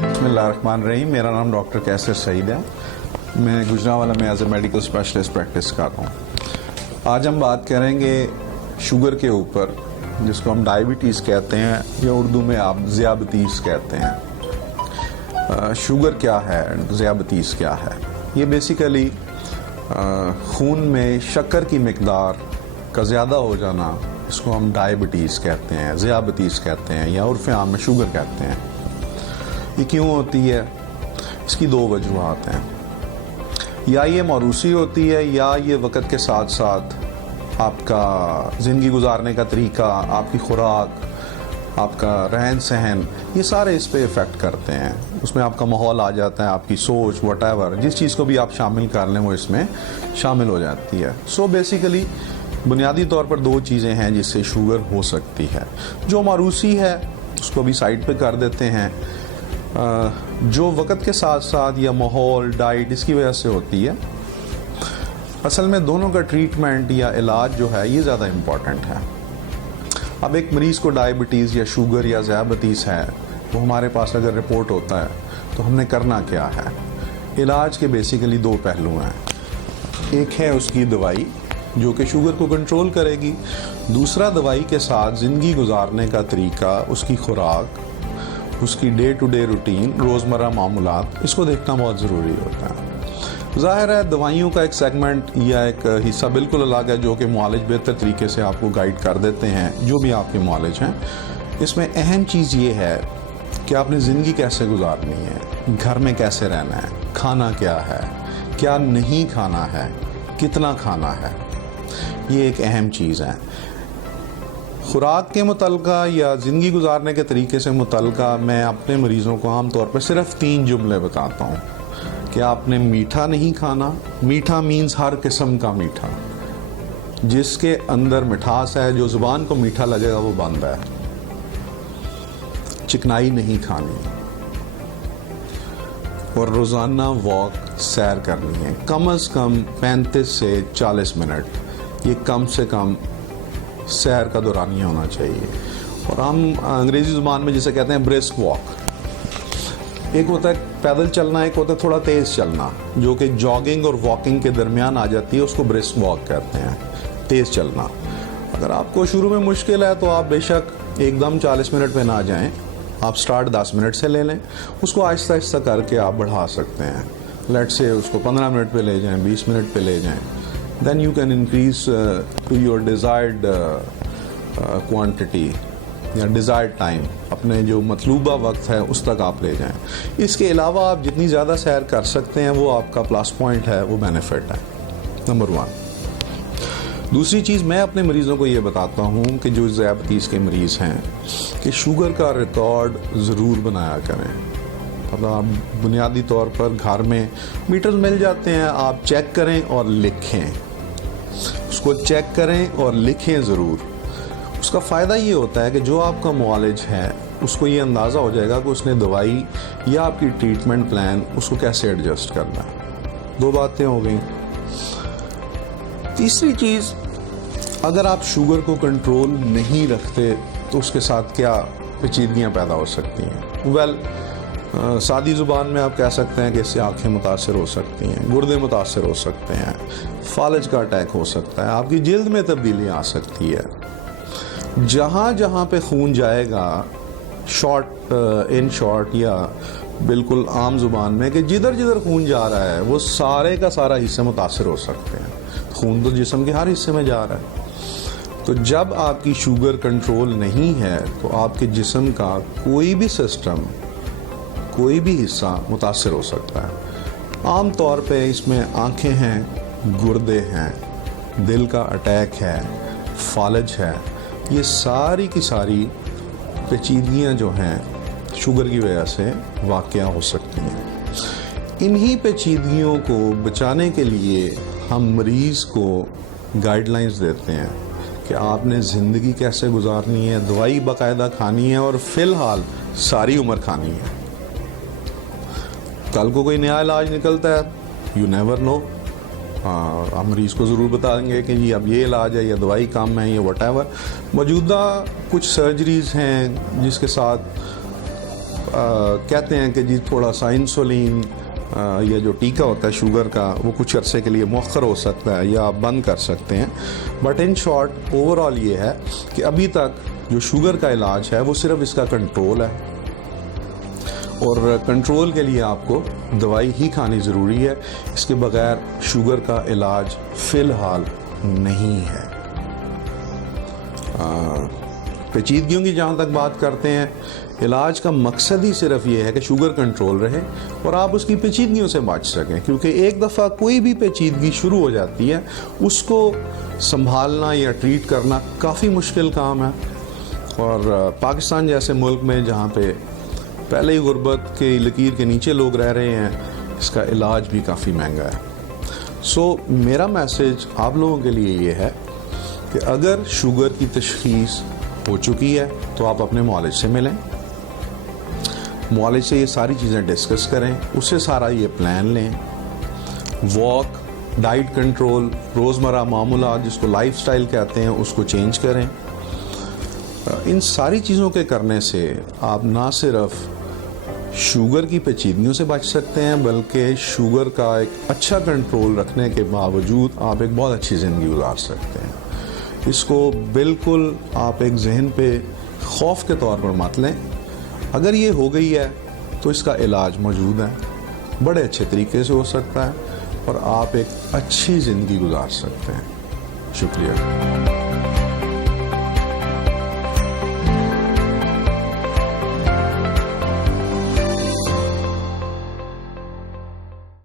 बिस्मिल्लाहिर्रहमानिर्रहीम। मेरा नाम डॉक्टर कैसर सईद है। मैं गुजरांवाला में as a medical specialist practice कर रहा हूँ। आज हम बात करेंगे शुगर के ऊपर, जिसको हम डायबिटीज़ कहते हैं या उर्दू में आप ज़ियाबतीस कहते हैं। शुगर क्या है, ज़ियाबतीस क्या है? ये बेसिकली खून में शक्कर की मिकदार का ज़्यादा हो जाना, इसको हम डायबिटीज़ कहते हैं, ज़ियाबतीस कहते हैं या उर्फ़ आम में शुगर कहते हैं। ये क्यों होती है? इसकी दो वजूहात हैं। या ये मौरूसी होती है या ये वक़्त के साथ साथ आपका ज़िंदगी गुजारने का तरीका, आपकी खुराक, आपका रहन सहन, ये सारे इस पे इफ़ेक्ट करते हैं। उसमें आपका माहौल आ जाता है, आपकी सोच, व्हाटएवर, जिस चीज़ को भी आप शामिल कर लें वो इसमें शामिल हो जाती है। सो बेसिकली बुनियादी तौर पर दो चीज़ें हैं जिससे शुगर हो सकती है। जो मौरूसी है उसको भी साइड पे कर देते हैं। जो वक़्त के साथ साथ या माहौल, डाइट, इसकी वजह से होती है। असल में दोनों का ट्रीटमेंट या इलाज जो है ये ज़्यादा इम्पॉर्टेंट है। अब एक मरीज़ को डायबिटीज़ या शुगर या ज़ियाबतीस है, तो हमारे पास अगर रिपोर्ट होता है तो हमने करना क्या है? इलाज के बेसिकली दो पहलू हैं। एक है उसकी दवाई जो कि शुगर को कंट्रोल करेगी। दूसरा दवाई के साथ ज़िंदगी गुजारने का तरीका, उसकी खुराक, उसकी डे टू डे रूटीन, रोज़मर्रा मामूलात, इसको देखना बहुत ज़रूरी होता है। ज़ाहिर है दवाइयों का एक सेगमेंट या एक हिस्सा बिल्कुल अलग है जो कि मुआलिज बेहतर तरीके से आपको गाइड कर देते हैं, जो भी आपके मुआलिज हैं। इसमें अहम चीज़ ये है कि आपने ज़िंदगी कैसे गुजारनी है, घर में कैसे रहना है, खाना क्या है, क्या नहीं खाना है, कितना खाना है, ये एक अहम चीज़ है। खुराक के मुतल्लिका या ज़िंदगी गुजारने के तरीके से मुतल्लिका मैं अपने मरीज़ों को आम तौर पर सिर्फ 3 जुमले बताता हूँ कि आपने मीठा नहीं खाना। मीठा मीन्स हर किस्म का मीठा, जिसके अंदर मिठास है, जो ज़ुबान को मीठा लगेगा वो बंद है। चिकनाई नहीं खानी और रोज़ाना वॉक, सैर करनी है, कम से कम 35 से 40 मिनट। ये कम से कम सैर का दौरानिया होना चाहिए। और हम अंग्रेज़ी ज़ुबान में जिसे कहते हैं ब्रिस्क वॉक। एक होता है पैदल चलना, एक होता है थोड़ा तेज़ चलना, जो कि जॉगिंग और वॉकिंग के दरमियान आ जाती है, उसको ब्रिस्क वॉक कहते हैं, तेज़ चलना। अगर आपको शुरू में मुश्किल है तो आप बेशक एकदम 40 मिनट पे ना जाएं, आप स्टार्ट 10 मिनट से ले लें, उसको आहिस्ता आहिस्ता करके आप बढ़ा सकते हैं। लेट्स से उसको 15 मिनट पे ले जाएं, 20 मिनट पे ले जाएं। Then you can increase to your desired quantity या desired time, अपने जो मतलूबा वक्त है उस तक आप ले जाएं। इसके अलावा आप जितनी ज़्यादा सैर कर सकते हैं वो आपका प्लस पॉइंट है, वो बेनिफिट है, नंबर 1। दूसरी चीज़ मैं अपने मरीज़ों को ये बताता हूँ कि जो ज़ियाबतीस के मरीज़ हैं कि शुगर का रिकॉर्ड ज़रूर बनाया करें। मतलब आप बुनियादी तौर पर घर में मीटर्स मिल जाते हैं, आप चेक करें और लिखें, उसको चेक करें और लिखें ज़रूर। उसका फ़ायदा ये होता है कि जो आपका मुआलिज है उसको ये अंदाज़ा हो जाएगा कि उसने दवाई या आपकी ट्रीटमेंट प्लान उसको कैसे एडजस्ट करना है। 2 बातें हो गई। तीसरी चीज़, अगर आप शुगर को कंट्रोल नहीं रखते तो उसके साथ क्या पेचीदगियाँ पैदा हो सकती हैं? सादी ज़ुबान में आप कह सकते हैं कि इससे आँखें मुतासर हो सकती हैं, गुर्दे मुतासर हो सकते हैं, फालज का अटैक हो सकता है, आपकी जिल्द में तब्दीली आ सकती है। जहाँ जहाँ पे खून जाएगा, इन शॉर्ट या बिल्कुल आम ज़ुबान में कि जिधर जिधर खून जा रहा है वो सारे का सारा हिस्से मुतासर हो सकते हैं। खून तो जिस्म के हर हिस्से में जा रहा है। तो जब आपकी शुगर कंट्रोल नहीं है तो आपके जिस्म का कोई भी सिस्टम, कोई भी हिस्सा मुतासर हो सकता है। आम तौर पे इसमें आँखें हैं, गुर्दे हैं, दिल का अटैक है, फालज है, ये सारी की सारी पेचीदगियाँ जो हैं शुगर की वजह से वाक़या हो सकती हैं। इन्हीं पेचीदगियों को बचाने के लिए हम मरीज़ को गाइडलाइंस देते हैं कि आपने ज़िंदगी कैसे गुजारनी है, दवाई बाकायदा खानी है और फ़िलहाल सारी उम्र खानी है। कल को कोई नया इलाज निकलता है, यू नेवर नो, हम मरीज़ को ज़रूर बता देंगे कि जी अब ये इलाज है या दवाई कम है या वट एवर। मौजूदा कुछ सर्जरीज़ हैं जिसके साथ کہتے ہیں کہ جی تھوڑا سا انسولین یا جو ٹیکا ہوتا ہے شوگر کا وہ کچھ عرصے کے لیے مؤخر ہو سکتا ہے یا آپ بند کر سکتے ہیں، but in short over all یہ ہے کہ ابھی تک جو شوگر کا علاج ہے وہ صرف اس کا کنٹرول ہے، اور کنٹرول کے لیے آپ کو دوائی ہی کھانی ضروری ہے، اس کے بغیر شوگر کا علاج فی الحال نہیں ہے۔ پیچیدگیوں کی جہاں تک بات کرتے ہیں، علاج کا مقصد ہی صرف یہ ہے کہ شوگر کنٹرول رہے اور آپ اس کی پیچیدگیوں سے بچ سکیں، کیونکہ ایک دفعہ کوئی بھی پیچیدگی شروع ہو جاتی ہے اس کو سنبھالنا یا ٹریٹ کرنا کافی مشکل کام ہے، اور پاکستان جیسے ملک میں جہاں پہ پہلے ہی غربت کے لکیر کے نیچے لوگ رہ رہے ہیں، اس کا علاج بھی کافی مہنگا ہے۔ سو میرا میسج آپ لوگوں کے لیے یہ ہے کہ اگر شوگر کی تشخیص ہو چکی ہے تو آپ اپنے معالج سے ملیں، معالج سے یہ ساری چیزیں ڈسکس کریں، اس سے سارا یہ پلان لیں، واک، ڈائٹ کنٹرول، روزمرہ معمولات جس کو لائف سٹائل کہتے ہیں اس کو چینج کریں۔ ان ساری چیزوں کے کرنے سے آپ نہ صرف شوگر کی پیچیدگیوں سے بچ سکتے ہیں بلکہ شوگر کا ایک اچھا کنٹرول رکھنے کے باوجود آپ ایک بہت اچھی زندگی گزار سکتے ہیں۔ اس کو بالکل آپ ایک ذہن پہ خوف کے طور پر مت لیں، اگر یہ ہو گئی ہے تو اس کا علاج موجود ہے، بڑے اچھے طریقے سے ہو سکتا ہے اور آپ ایک اچھی زندگی گزار سکتے ہیں۔ شکریہ۔